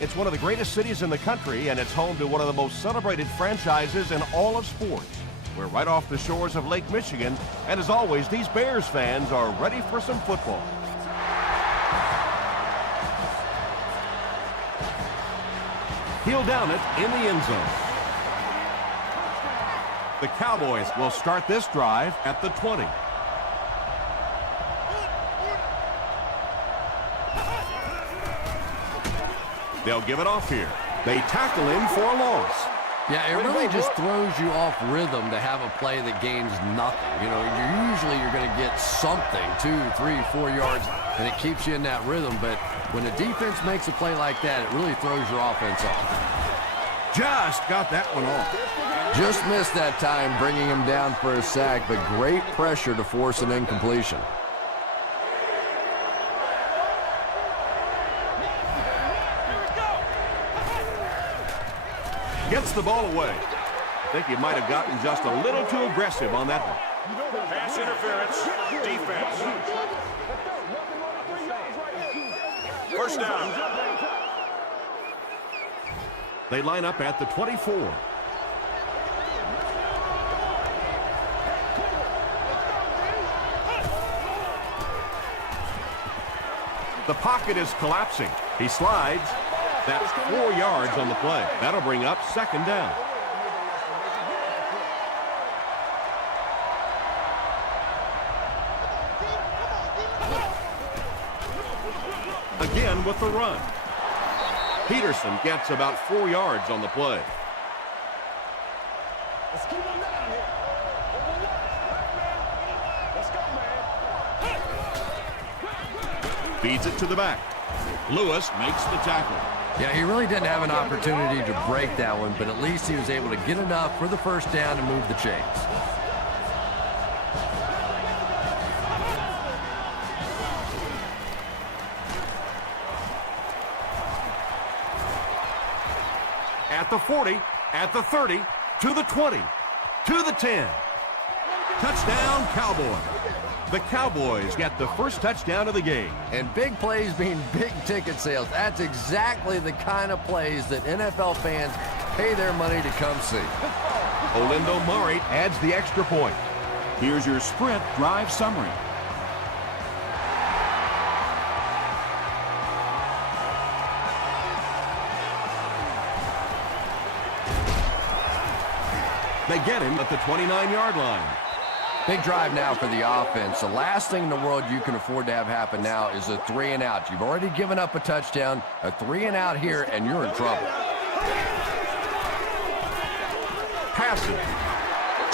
It's one of the greatest cities in the country, and it's home to one of the most celebrated franchises in all of sports. We're right off the shores of Lake Michigan, and as always, these Bears fans are ready for some football. He'll down it in the end zone. The Cowboys will start this drive at the 20. They'll give it off here. They tackle him for a loss. Yeah, it really just throws you off rhythm to have a play that gains nothing. You know, you're going to get something, 2, 3, 4 yards, and it keeps you in that rhythm. But when a defense makes a play like that, it really throws your offense off. Just got that one off. Just missed that time, bringing him down for a sack, but great pressure to force an incompletion. Gets the ball away. I think he might have gotten just a little too aggressive on that one. Pass interference, defense. First down. They line up at the 24. The pocket is collapsing. He slides. That's 4 yards on the play. That'll bring up second down. Again with the run. Peterson gets about 4 yards on the play. Let's keep him down here. Let's go, man. Feeds it to the back. Lewis makes the tackle. Yeah, he really didn't have an opportunity to break that one, but at least he was able to get enough for the first down and move the chains. At the 40, at the 30, to the 20, to the 10. Touchdown, Cowboys. The Cowboys get the first touchdown of the game. And big plays mean big ticket sales. That's exactly the kind of plays that NFL fans pay their money to come see. Olindo Murray adds the extra point. Here's your sprint drive summary. They get him at the 29-yard line. Big drive now for the offense. The last thing in the world you can afford to have happen now is a 3 and out. You've already given up a touchdown, a 3 and out here, and you're in trouble. Passing.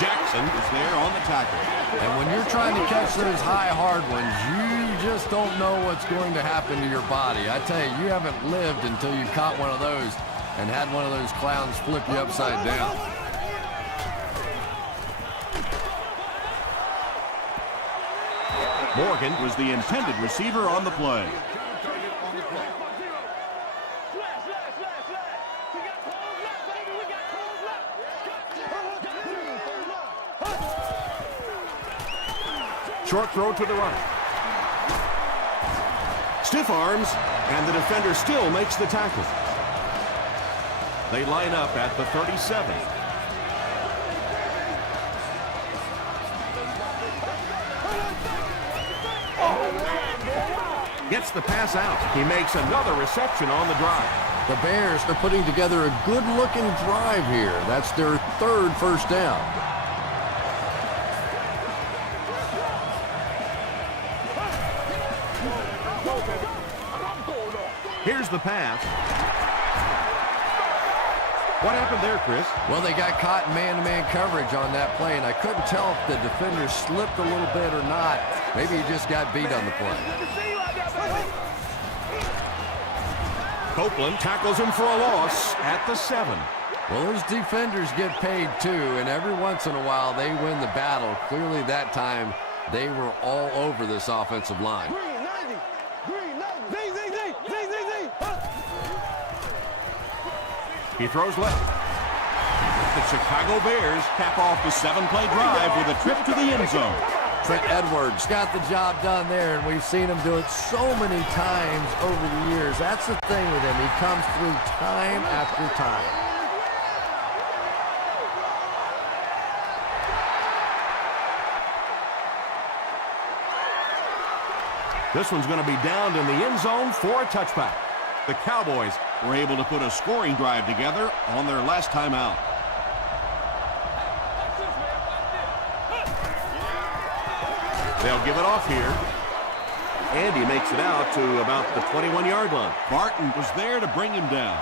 Jackson is there on the tackle. And when you're trying to catch those high, hard ones, you just don't know what's going to happen to your body. I tell you, you haven't lived until you caught one of those and had one of those clowns flip you upside down. Morgan was the intended receiver on the play. Short throw to the right. Stiff arms, and the defender still makes the tackle. They line up at the 37. Gets the pass out. He makes another reception on the drive. The Bears are putting together a good-looking drive here. That's their third first down. Here's the pass. What happened there, Chris? Well, they got caught in man-to-man coverage on that play, and I couldn't tell if the defender slipped a little bit or not. Maybe he just got beat on the play. Copeland tackles him for a loss at the 7. Well, those defenders get paid too, and every once in a while they win the battle. Clearly that time they were all over this offensive line. He throws left. The Chicago Bears cap off the 7-play drive with a trip to the end zone. Trent Edwards got the job done there, and we've seen him do it so many times over the years. That's the thing with him. He comes through time after time. This one's going to be downed in the end zone for a touchback. The Cowboys were able to put a scoring drive together on their last time out. They'll give it off here. And he makes it out to about the 21-yard line. Barton was there to bring him down.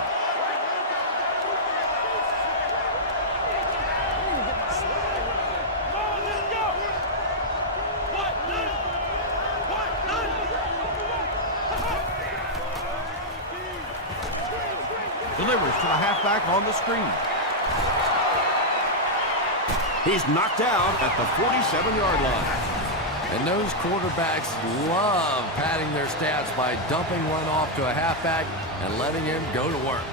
Delivers to the halfback on the screen. He's knocked out at the 47-yard line. And those quarterbacks love padding their stats by dumping one off to a halfback and letting him go to work.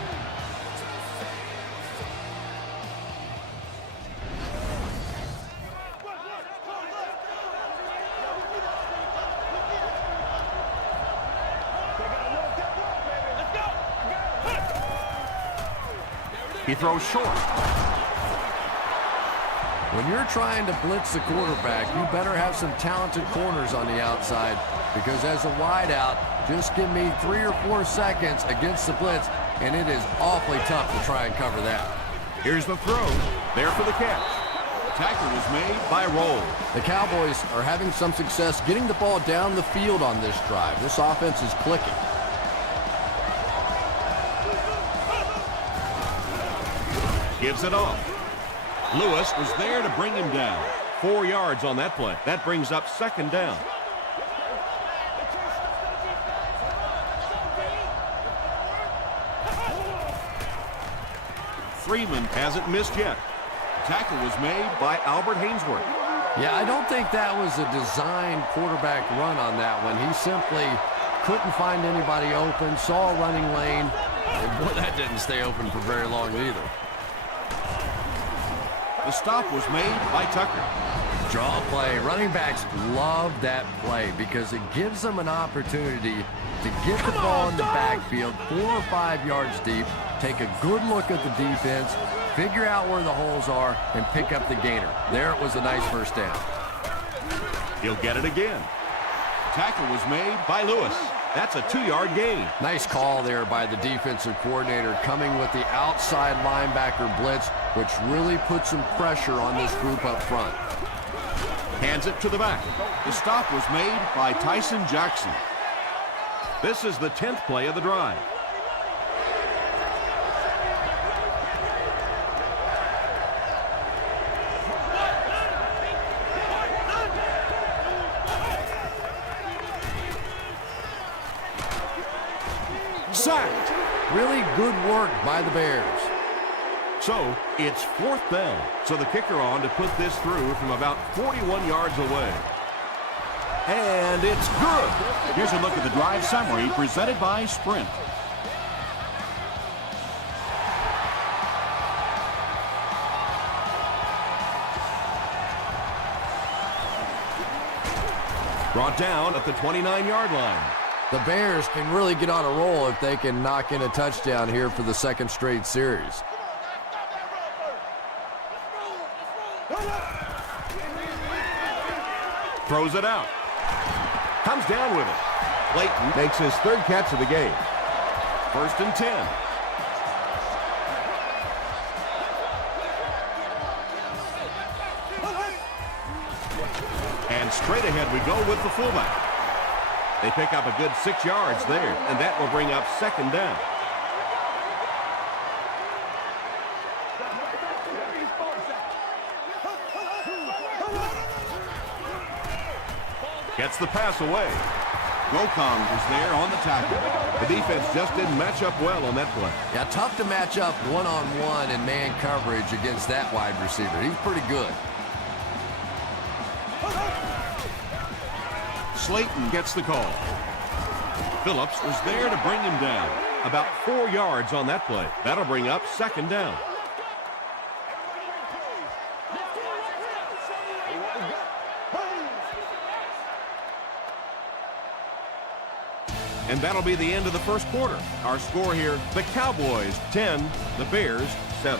He throws short. When you're trying to blitz the quarterback, you better have some talented corners on the outside, because as a wideout, just give me 3 or 4 seconds against the blitz, and it is awfully tough to try and cover that. Here's the throw. There for the catch. Tackle was made By Roll. The Cowboys are having some success getting the ball down the field on this drive. This offense is clicking. Gives it off. Lewis was there to bring him down. 4 yards on that play. That brings up second down. Freeman Hasn't missed yet. tackle was made By Albert Hainsworth. Yeah, I don't think that was a designed quarterback run on that one. He simply couldn't find anybody open, saw a running lane, and boy, that didn't stay open for very long either. The stop was made by Tucker. Draw play. Running backs love that play because it gives them an opportunity to get the ball in the backfield 4 or 5 yards deep, take a good look at the defense, figure out where the holes are, and pick up the gainer. There it was a nice first down. He'll get it again. Tackle was made By Lewis. That's a 2-yard gain. Nice call there by the defensive coordinator coming with the outside linebacker blitz, which really put some pressure on this group up front. Hands it to the back. The stop was made by Tyson Jackson. This is the 10th play of the drive. Sacked. Really good work by the Bears. So it's 4th down. So the kicker on to put this through from about 41 yards away. And it's good. Here's a look at the drive summary presented by Sprint. Brought down at the 29-yard line. The Bears can really get on a roll if they can knock in a touchdown here for the second straight series. Throws it out. Comes down with it. Clayton makes his 3rd catch of the game. 1st and 10. And straight ahead we go with the fullback. They pick up a good 6 yards there, and that will bring up second down. Gets the pass away. Gokong was there on the tackle. The defense just didn't match up well on that play. Yeah, tough to match up one-on-one in man coverage against that wide receiver. He's pretty good. Slayton gets the call. Phillips was there to bring him down. About 4 yards on that play. That'll bring up second down. And that'll be the end of the first quarter. Our score here, The Cowboys 10, the Bears 7.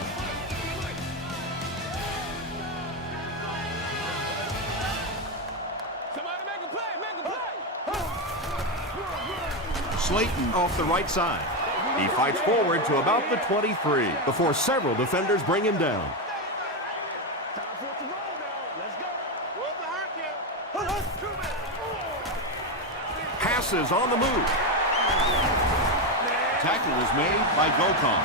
Somebody make a play, make a play. Slayton off the right side. He fights forward to about the 23 before several defenders bring him down. Time for it to roll now. Let's go. Roll behind you. Passes on the move. Tackle was made by Gokong.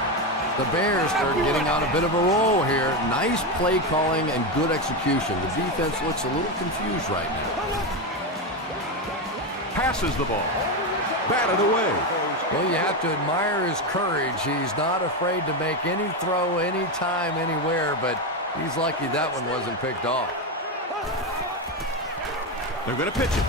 The Bears are getting on a bit of a roll here. Nice play calling and good execution. The defense looks a little confused right now. Passes the ball. Batted away. Well, you have to admire his courage. He's not afraid to make any throw, anytime, anywhere, but he's lucky that one wasn't picked off. They're going to pitch it.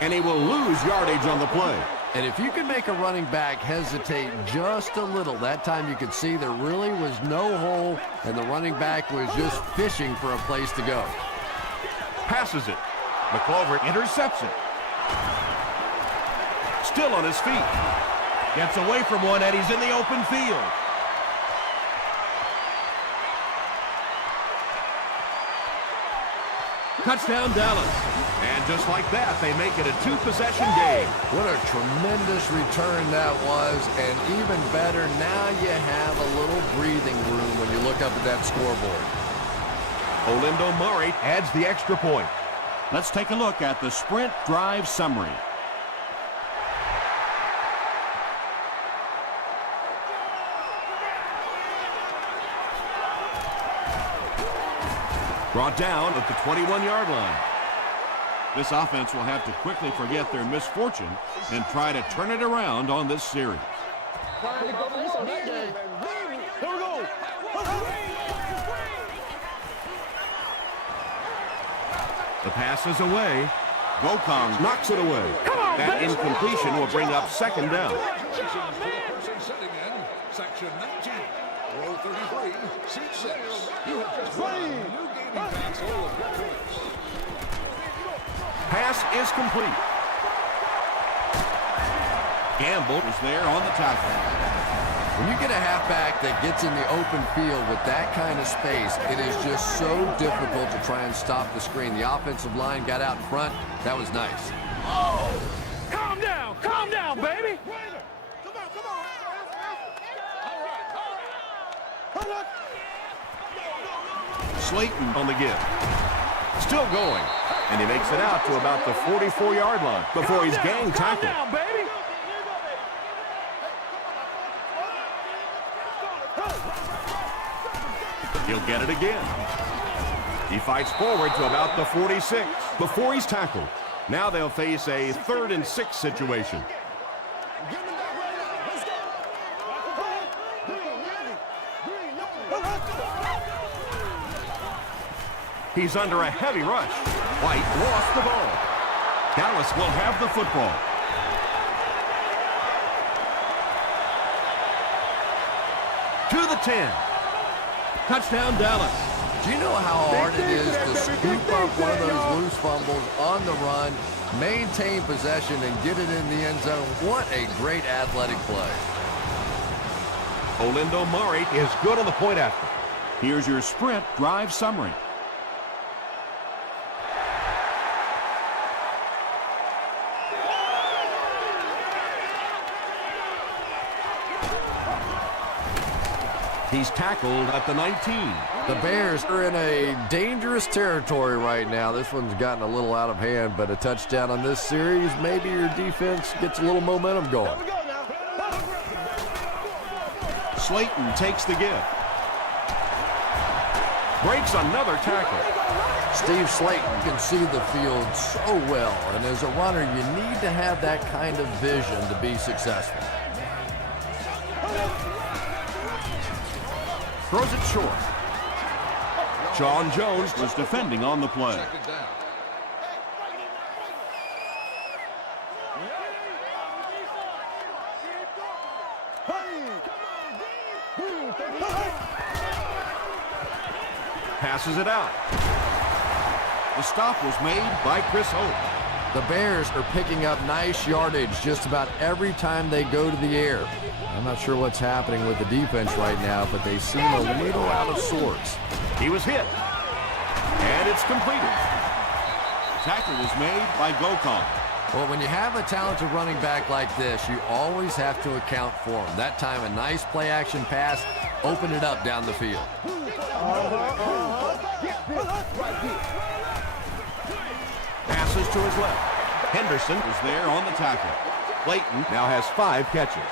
And he will lose yardage on the play. And if you can make a running back hesitate just a little, that time you could see there really was no hole, and the running back was just fishing for a place to go. Passes it. McClover intercepts it. Still on his feet. Gets away from one, and he's in the open field. Touchdown, Dallas. And just like that, they make it a two-possession game. What a tremendous return that was, and even better, now you have a little breathing room when you look up at that scoreboard. Olindo Murray adds the extra point. Let's take a look at the sprint drive summary. Brought down at the 21-yard line. This offense will have to quickly forget their misfortune and try to turn it around on this series. Here we go. The pass is away. Gokong Knocks it away. That incompletion will bring up second down. Person sitting in section 19, row 33, seat 6. You have just won a new gaming console of your choice. Pass is complete. Gamble was there on the tackle. When you get a halfback that gets in the open field with that kind of space, it is just so difficult to try and stop the screen. The offensive line got out in front. That was nice. Calm down, baby. Slayton On the give. Still going. And he makes it out to about the 44-yard line before he's gang tackled. Baby. He'll get it again. He fights forward to about the 46 before he's tackled. Now they'll face a 3rd and 6 situation. He's under a heavy rush. White lost the ball. Dallas will have the football. To the 10. Touchdown, Dallas. Do you know how hard it is to scoop up one of those loose fumbles on the run, maintain possession, and get it in the end zone? What a great athletic play. Olindo Murray is good on the point after. Here's your sprint drive summary. He's tackled at the 19. The Bears are in a dangerous territory right now. This one's gotten a little out of hand, but a touchdown on this series, maybe your defense gets a little momentum going. Slayton takes the give. Breaks another tackle. Steve Slayton can see the field so well, and as a runner, you need to have that kind of vision to be successful. Throws it short. Sean Jones Was defending on the play. Second down. passes it out. The stop was made by Chris Hope. The Bears are picking up nice yardage just about every time they go to the air. I'm not sure what's happening with the defense right now, but they seem a little out of sorts. He was hit. And it's completed. Tackle was made by Gokong. Well, when you have a talented running back like this, you always have to account for him. That time, a nice play-action pass opened it up down the field. Passes to his left. Henderson Was there on the tackle. Clayton now has 5 catches.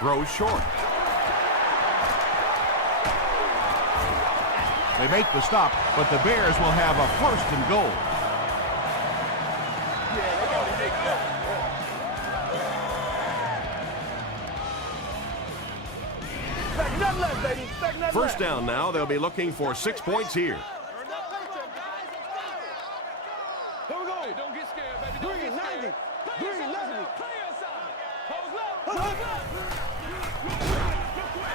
Throws short. They make the stop, but the Bears will have a 1st and goal. First down now. They'll be looking for 6 points here. Here we go. Hey, don't get scared, baby. Don't get scared. Green, 90. Play inside. Pose left.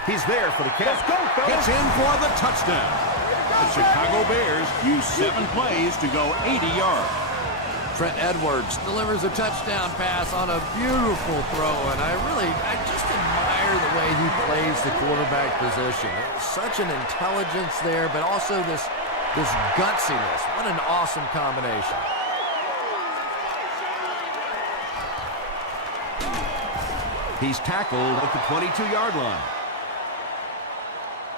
He's there for the catch. Gets in for the touchdown. The Chicago Bears use 7 plays to go 80 yards. Trent Edwards delivers a touchdown pass on a beautiful throw, and I just admire the way he plays the quarterback position. Such an intelligence there, but also this gutsiness. What an awesome combination. He's tackled at the 22-yard line.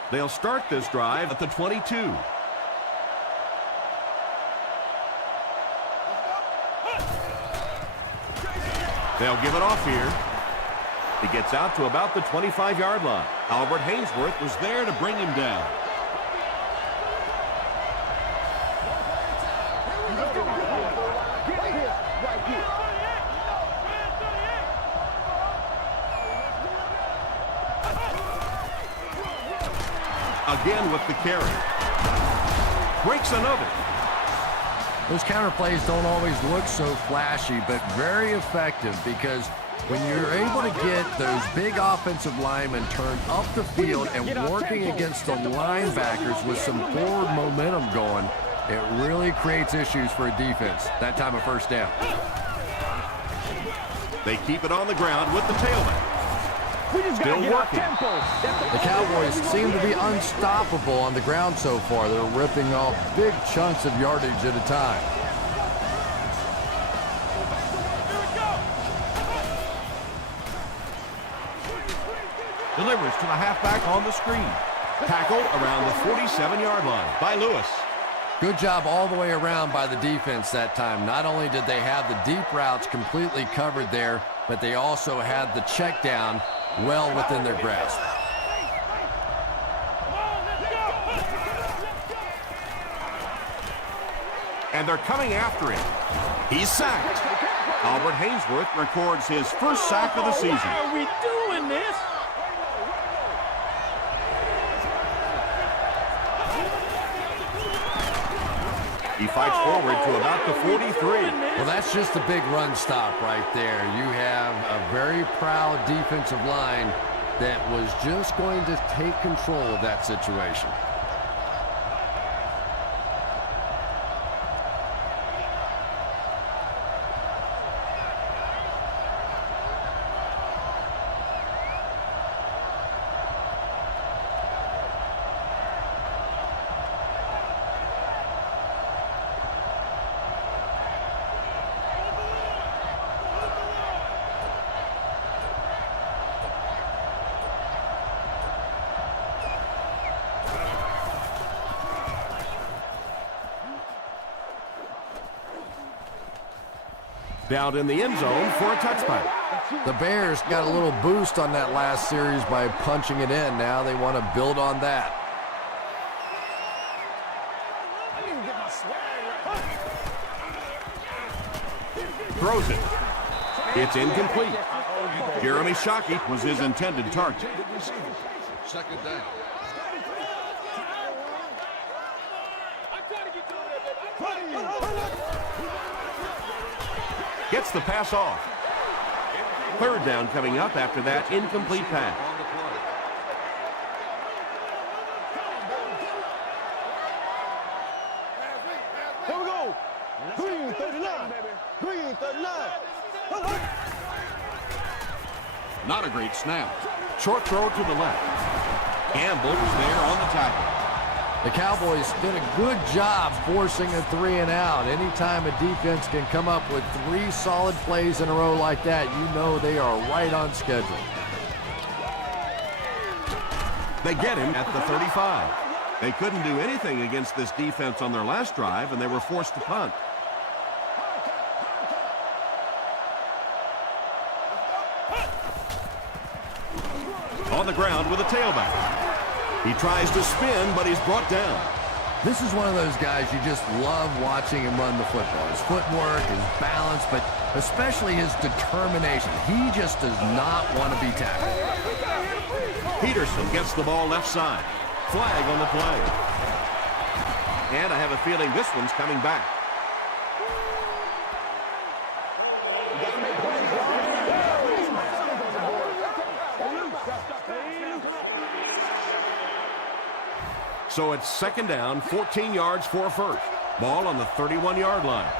They'll start this drive at the 22. They'll give it off here. He gets out to about the 25-yard line. Albert Hainsworth was there to bring him down. Again with the carry. Breaks another. Those counter plays don't always look so flashy, but very effective, because when you're able to get those big offensive linemen turned up the field and working against the linebackers with some forward momentum going, it really creates issues for a defense. That time of first down. They keep it on the ground with the tailback. Still working. The Cowboys seem to be unstoppable on the ground so far. They're ripping off big chunks of yardage at a time. Delivers to the halfback on the screen. Tackle around the 47-yard line by Lewis. Good job all the way around by the defense that time. Not only did they have the deep routes completely covered there, but they also had the check down well within their grasp. And they're coming after him. He's sacked. Albert Hainsworth records his first sack of the season. Why are we doing this? He fights forward to about the 43. Well, that's just a big run stop right there. You have a very proud defensive line that was just going to take control of that situation. Down in the end zone for a touchdown. The Bears got a little boost on that last series by punching it in. Now they want to build on that. Throws it. It's incomplete. Jeremy Shockey Was his intended target. Second down. gets the pass off. Third down coming up after that incomplete pass. On the Green 39. Green 39. Not a great snap. Short throw to the left. Campbell was there on the tackle. The Cowboys did a good job forcing a 3 and out. Anytime a defense can come up with 3 solid plays in a row like that, you know they are right on schedule. They get him at the 35. They couldn't do anything against this defense on their last drive, and they were forced to punt. On the ground with a tailback. He tries to spin, but he's brought down. This is one of those guys you just love watching him run the football. His footwork, his balance, but especially his determination. He just does not want to be tackled. Peterson gets the ball left side. Flag on the play. And I have a feeling this one's coming back. So it's second down, 14 yards for a first. Ball on the 31-yard line.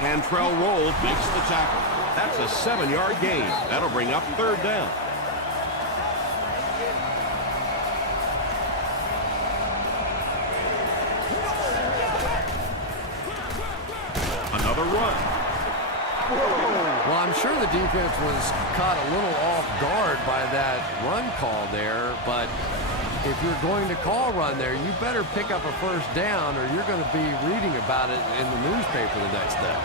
Cantrell rolled, makes the tackle. That's a 7-yard gain. That'll bring up third down. Another run. Well, I'm sure the defense was caught a little off guard by that run call there, but if you're going to call run there, you better pick up a first down or you're going to be reading about it in the newspaper the next day.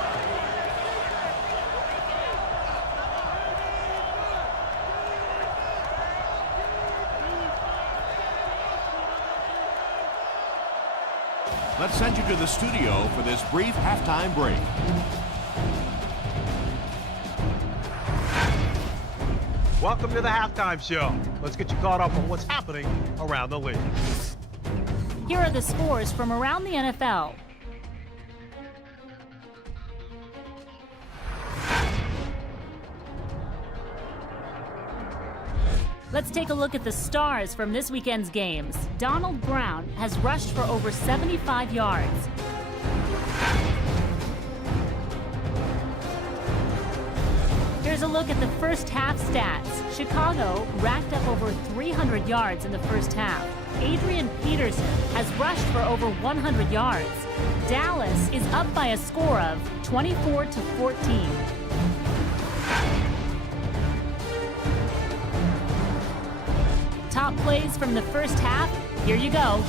Let's send you to the studio for this brief halftime break. Welcome to the halftime show. Let's get you caught up on what's happening around the league. Here are the scores from around the NFL. Let's take a look at the stars from this weekend's games. Donald Brown has rushed for over 75 yards. Here's a look at the first half stats. Chicago racked up over 300 yards in the first half. Adrian Peterson has rushed for over 100 yards. Dallas is up by a score of 24-14. Top plays from the first half, here you go.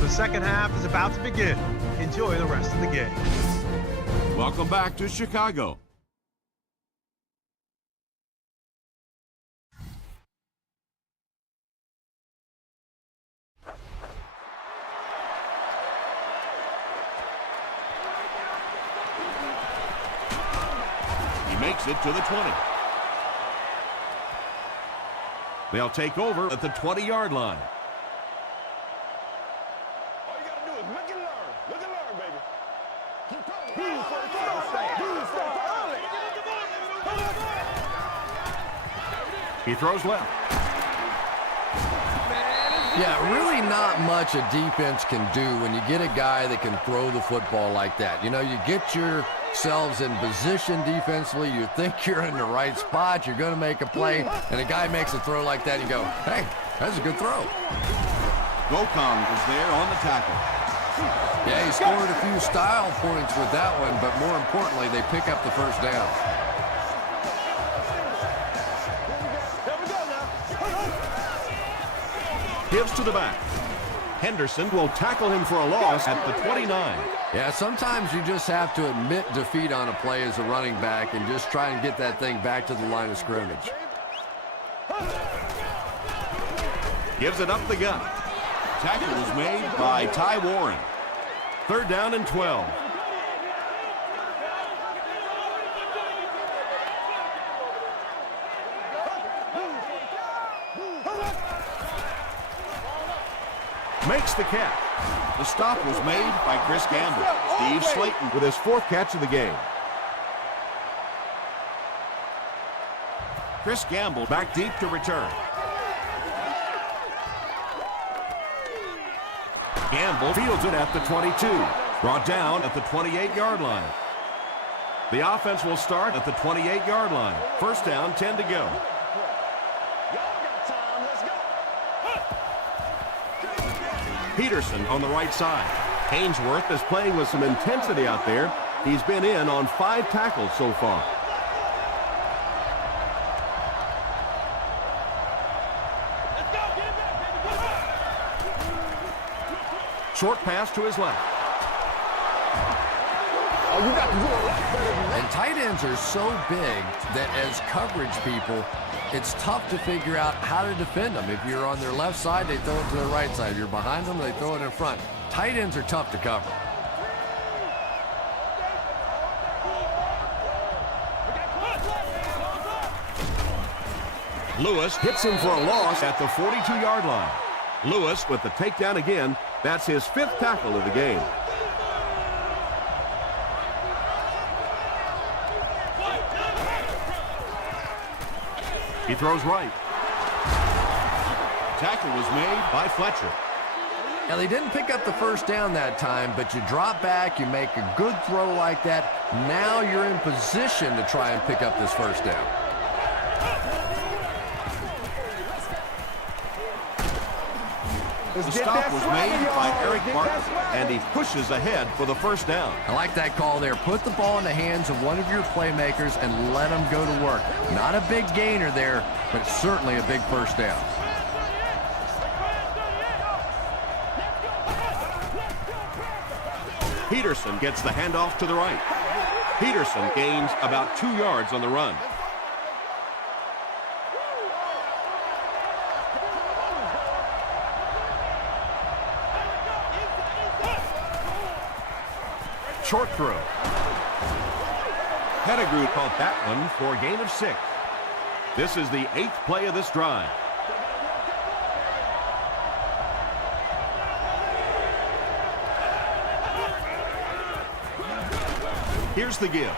The second half is about to begin. Enjoy the rest of the game. Welcome back to Chicago. He makes it to the 20. They'll take over at the 20-yard line. All you gotta do is look and learn. Look and learn, baby. Keep coming. He throws left. Yeah, really not much a defense can do when you get a guy that can throw the football like that. You know, you get yourselves in position defensively, you think you're in the right spot, you're going to make a play, and a guy makes a throw like that, and you go, hey, that's a good throw. Gokong was there on the tackle. Yeah, he scored a few style points with that one, but more importantly, they pick up the first down. gives to the back. Henderson will tackle him for a loss at the 29. Yeah, sometimes you just have to admit defeat on a play as a running back and just try and get that thing back to the line of scrimmage. Gives it up the gut. Tackle was made by Ty Warren. 3rd down and 12. Makes the catch. The stop was made by Chris Gamble. Steve Slayton With his 4th catch of the game. Chris Gamble back deep to return. Gamble fields it at the 22. Brought down at the 28-yard line. The offense will start at the 28-yard line. 1st down, 10 to go. Peterson on the right side. Ainsworth is playing with some intensity out there. He's been in on 5 tackles so far. Short pass to his left. And tight ends are so big that as coverage people, it's tough to figure out how to defend them. If you're on their left side, they throw it to their right side. If you're behind them, they throw it in front. Tight ends are tough to cover. Lewis hits him for a loss at the 42-yard line. Lewis with the takedown again. That's his 5th tackle of the game. He throws right. Tackle was made by Fletcher. Now, they didn't pick up the 1st down that time, but you drop back, you make a good throw like that. Now you're in position to try and pick up this 1st down. The stop was made by Eric Martin, and he pushes ahead for the 1st down. I like that call there. Put the ball in the hands of one of your playmakers and let them go to work. Not a big gainer there, but certainly a big 1st down. Peterson gets the handoff to the right. Peterson gains about 2 yards on the run. Short throw. Pettigrew caught that one for a gain of 6. This is the 8th play of this drive. Here's the give.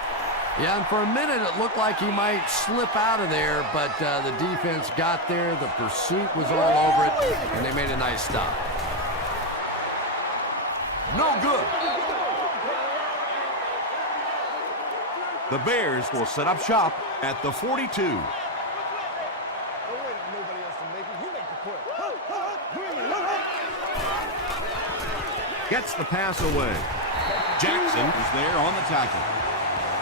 Yeah, and for a minute it looked like he might slip out of there, but the defense got there, the pursuit was all over it, and they made a nice stop. No good. The Bears will set up shop at the 42. Gets the pass away. Jackson is there on the tackle.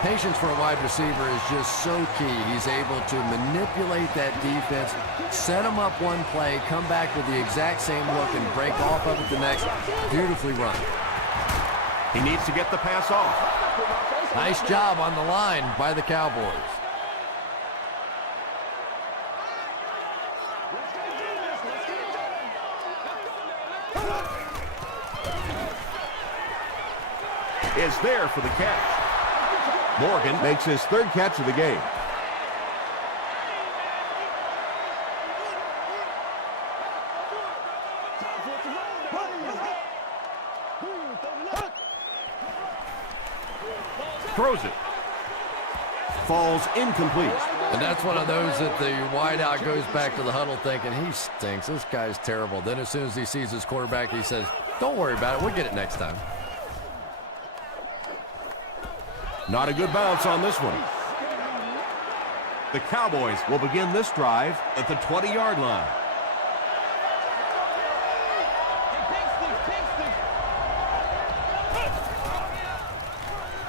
Patience for a wide receiver is just so key. He's able to manipulate that defense, set them up one play, come back with the exact same look, and break off of it the next. Beautifully run. He needs to get the pass off. Nice job on the line by the Cowboys. Is there for the catch. Morgan makes his 3rd catch of the game. Throws it. Falls incomplete. And that's one of those that the wideout goes back to the huddle thinking, he stinks. This guy's terrible. Then as soon as he sees his quarterback, he says, don't worry about it. We'll get it next time. Not a good bounce on this one. The Cowboys will begin this drive at the 20-yard line.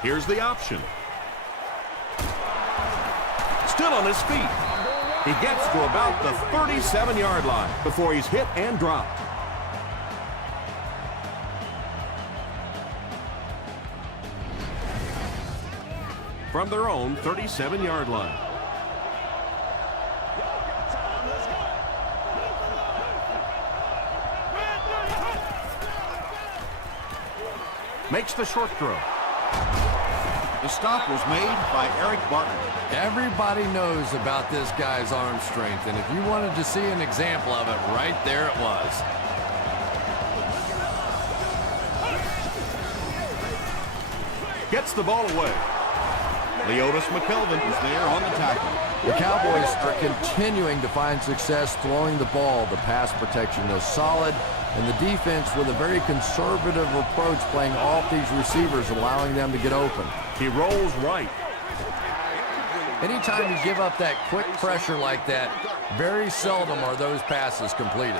Here's the option. Still on his feet. He gets to about the 37-yard line before he's hit and dropped. From their own 37-yard line. Makes the short throw. The stop was made by Eric Barton. Everybody knows about this guy's arm strength, and if you wanted to see an example of it, right there it was. Gets the ball away. Leotis McKelvin is there on the tackle. The Cowboys are continuing to find success throwing the ball. The pass protection is solid, and the defense with a very conservative approach playing off these receivers, allowing them to get open. He rolls right. Anytime you give up that quick pressure like that, very seldom are those passes completed.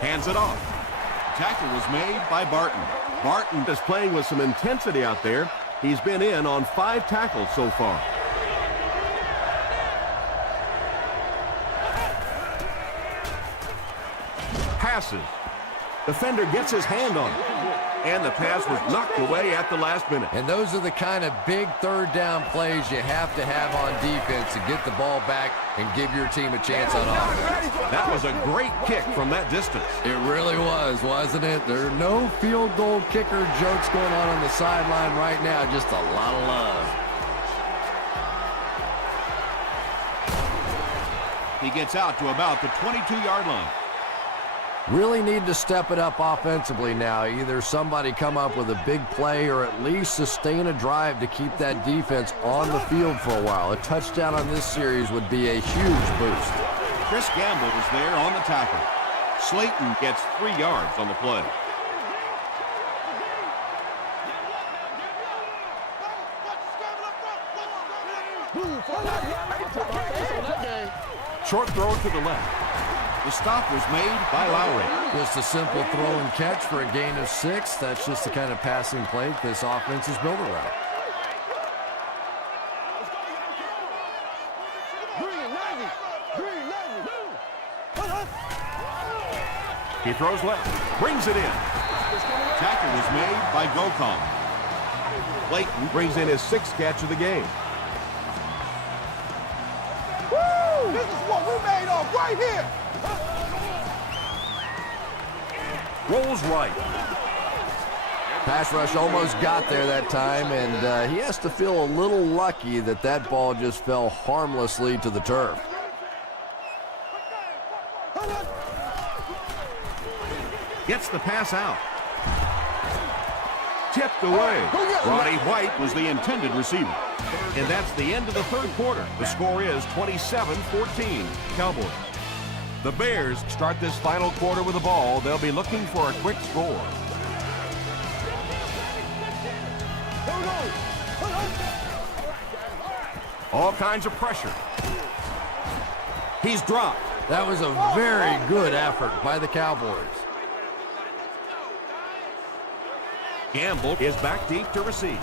Hands it off. Tackle was made by Barton. Barton is playing with some intensity out there. He's been in on 5 tackles so far. Passes. Defender gets his hand on it. And the pass was knocked away at the last minute. And those are the kind of big third down plays you have to have on defense to get the ball back and give your team a chance on offense. That was a great kick from that distance. It really was, wasn't it? There are no field goal kicker jokes going on the sideline right now. Just a lot of love. He gets out to about the 22-yard line. Really need to step it up offensively now. Either somebody come up with a big play or at least sustain a drive to keep that defense on the field for a while. A touchdown on this series would be a huge boost. Chris Gamble is there on the tackle. Slayton gets 3 yards on the play. Short throw to the left. The stop was made by Lowry. Just a simple throw and catch for a gain of 6. That's just the kind of passing play this offense is built around. He throws left. Brings it in. Tackle was made by Gokong. Clayton brings in his 6th catch of the game. Woo! This is what we made of right here. Rolls right. Pass rush almost got there that time, and he has to feel a little lucky that that ball just fell harmlessly to the turf. Gets the pass out. Tipped away. Roddy White was the intended receiver. And that's the end of the third quarter. The score is 27-14, Cowboys. The Bears start this final quarter with the ball. They'll be looking for a quick score. All kinds of pressure. He's dropped. That was a very good effort by the Cowboys. Gamble is back deep to receive.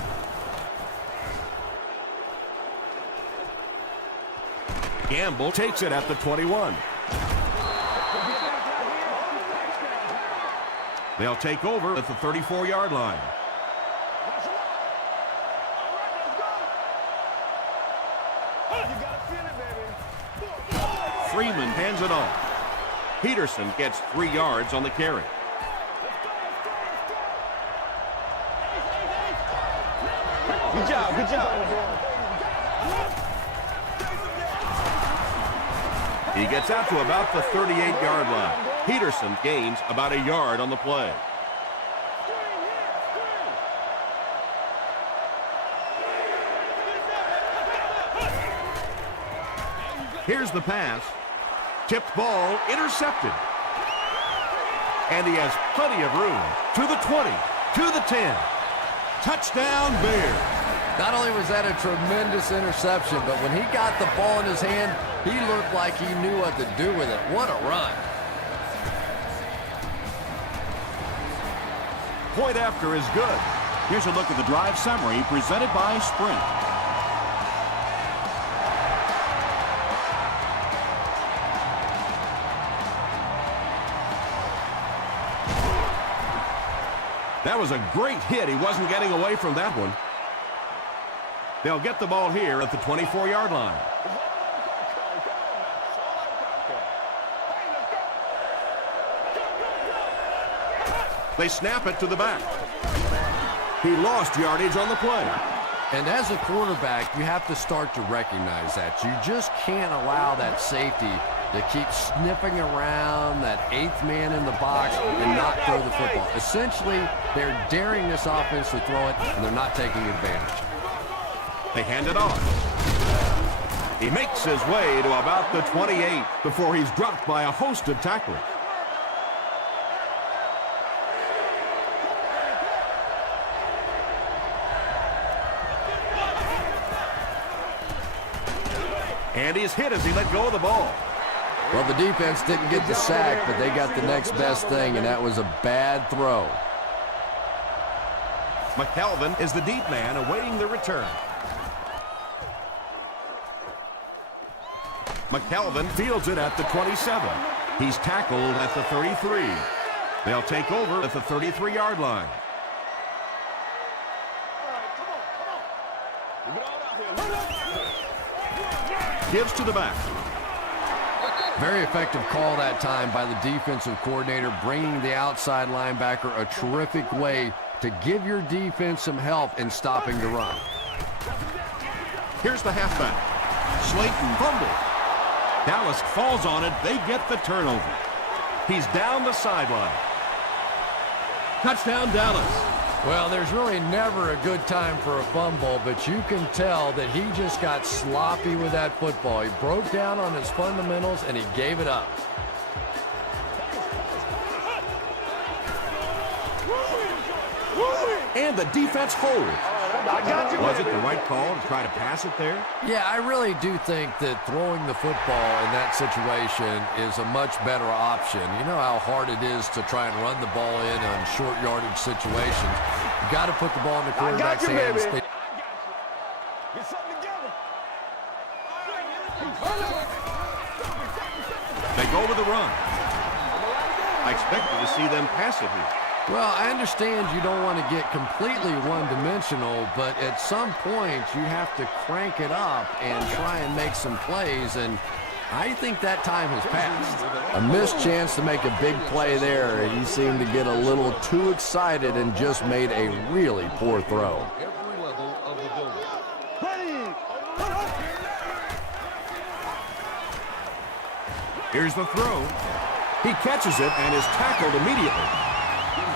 Gamble takes it at the 21. They'll take over at the 34-yard line. Freeman hands it off. Peterson gets 3 yards on the carry. Good job, good job. He gets out to about the 38-yard line. Peterson gains about a yard on the play. Here's the pass. Tipped ball, intercepted. And he has plenty of room. To the 20, to the 10. Touchdown, Bears. Not only was that a tremendous interception, but when he got the ball in his hand, he looked like he knew what to do with it. What a run. Point after is good. Here's a look at the drive summary presented by Sprint. That was a great hit. He wasn't getting away from that one. They'll get the ball here at the 24-yard line. They snap it to the back. He lost yardage on the play. And as a quarterback, you have to start to recognize that. You just can't allow that safety to keep sniffing around that eighth man in the box and not throw the football. Essentially, they're daring this offense to throw it, and they're not taking advantage. They hand it off. He makes his way to about the 28 before he's dropped by a host of tacklers. And he's hit as he let go of the ball. Well, the defense didn't get the sack, but they got the next best thing, and that was a bad throw. McKelvin is the deep man awaiting the return. McKelvin fields it at the 27. He's tackled at the 33. They'll take over at the 33-yard line. Gives to the back. Very effective call that time by the defensive coordinator, bringing the outside linebacker a terrific way to give your defense some help in stopping the run. Here's the halfback. Slayton fumbles. Dallas falls on it. They get the turnover. He's down the sideline. Touchdown, Dallas. Well, there's really never a good time for a fumble, but you can tell that he just got sloppy with that football. He broke down on his fundamentals, and he gave it up. And the defense holds. Was it the right call to try to pass it there? Yeah, I really do think that throwing the football in that situation is a much better option. You know how hard it is to try and run the ball in on short yardage situations. You got to put the ball in the quarterback's hands. Get something together. They go with the run. I expected to see them pass it here. Well, I understand you don't want to get completely one-dimensional, but at some point you have to crank it up and try and make some plays, and I think that time has passed. A missed chance to make a big play there. He seemed to get a little too excited and just made a really poor throw. Every level of the building. Here's the throw. He catches it and is tackled immediately.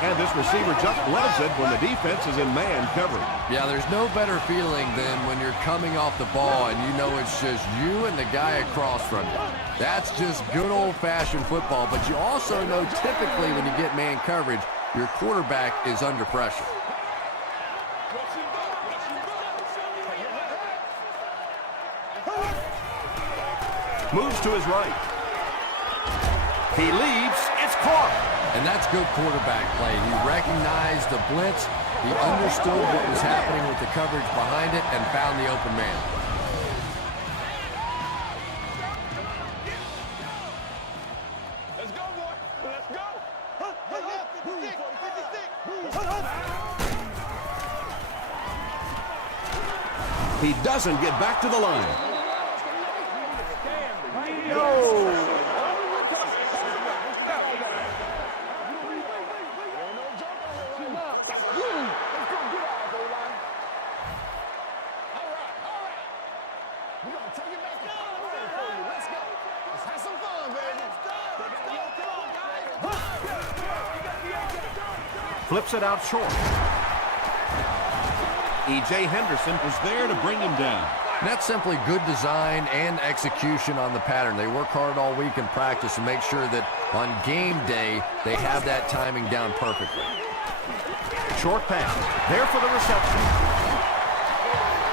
And this receiver just loves it when the defense is in man coverage. Yeah, there's no better feeling than when you're coming off the ball and you know it's just you and the guy across from you. That's just good old-fashioned football, but you also know typically when you get man coverage, your quarterback is under pressure. Moves to his right. He leaves. It's caught. And that's good quarterback play. He recognized the blitz, he understood what was happening with the coverage behind it, and found the open man. Let's go, boy. Let's go. He doesn't get back to the line. Flips it out short. E.J. Henderson was there to bring him down. And that's simply good design and execution on the pattern. They work hard all week in practice and make sure that on game day they have that timing down perfectly. Short pass. There for the reception.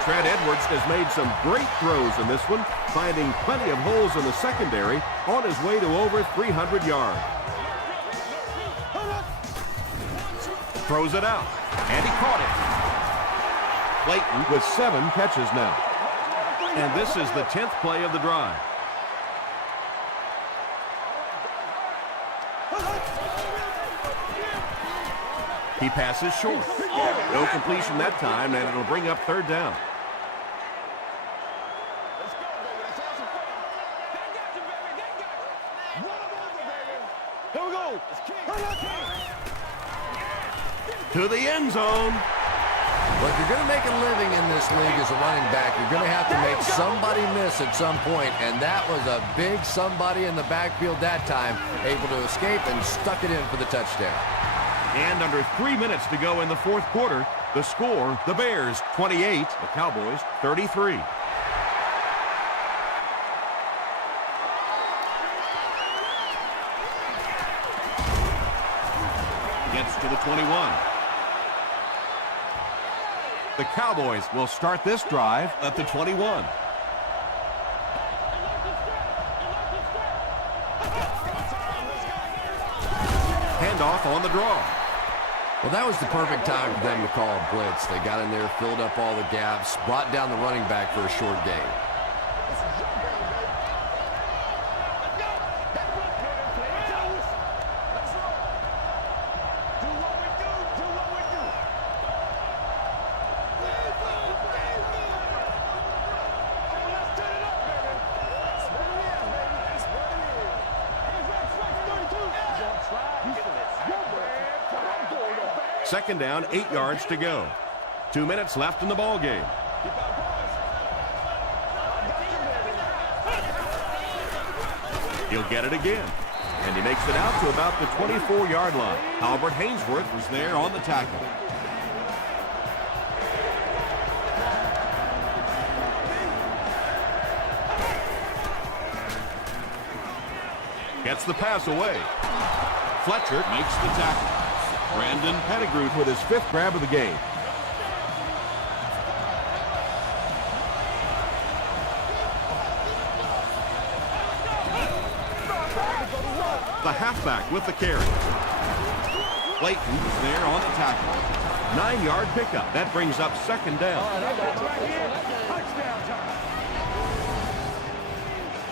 Trent Edwards has made some great throws in this one, finding plenty of holes in the secondary on his way to over 300 yards. Throws it out, and he caught it. Clayton with 7 catches now. And this is the 10th play of the drive. He passes short. No completion that time, and it'll bring up 3rd down. Here we go. To the end zone. Well, if you're going to make a living in this league as a running back, you're going to have to make somebody miss at some point, and that was a big somebody in the backfield that time, able to escape and stuck it in for the touchdown. And under 3 minutes to go in the 4th quarter, the score, the Bears 28, the Cowboys 33. Gets to the 21. The Cowboys will start this drive at the 21. Handoff on the draw. Well, that was the perfect time for them to call a blitz. They got in there, filled up all the gaps, brought down the running back for a short gain. Second down, 8 yards to go. 2 minutes left in the ball game. He'll get it again. And he makes it out to about the 24-yard line. Albert Hainsworth was there on the tackle. Gets the pass away. Fletcher makes the tackle. Brandon Pettigrew with his 5th grab of the game. The halfback with the carry. Clayton is there on the tackle. 9-yard pickup. That brings up 2nd down.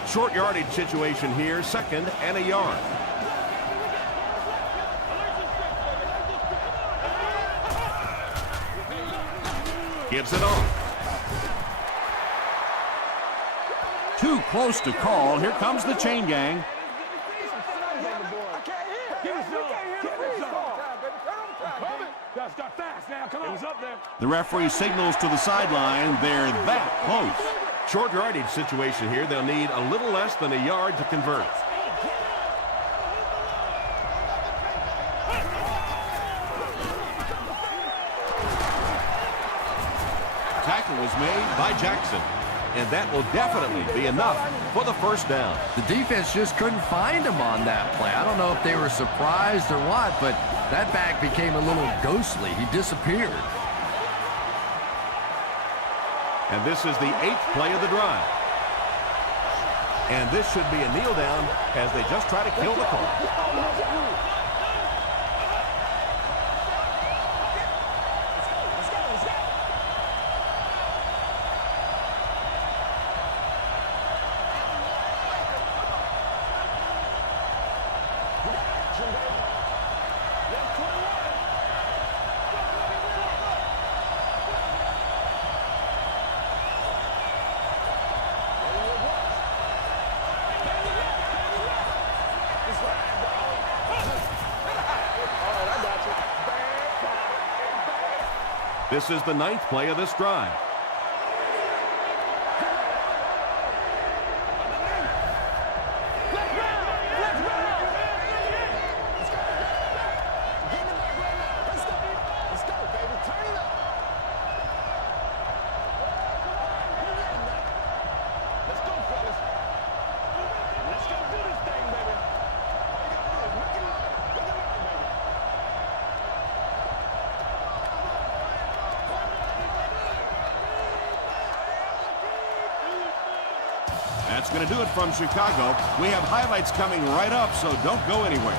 Short yardage situation here, 2nd and a yard. Gives it off. Too close to call. Here comes the chain gang. The referee signals to the sideline. They're that close. Short yardage situation here. They'll need a little less than a yard to convert. Tackle was made by Jackson, and that will definitely be enough for the 1st down. The defense just couldn't find him on that play. I don't know if they were surprised or what, but that back became a little ghostly. He disappeared. And this is the 8th play of the drive. And this should be a kneel down as they just try to kill the clock. This is the 9th play of this drive. That's going to do it from Chicago. We have highlights coming right up, so don't go anywhere.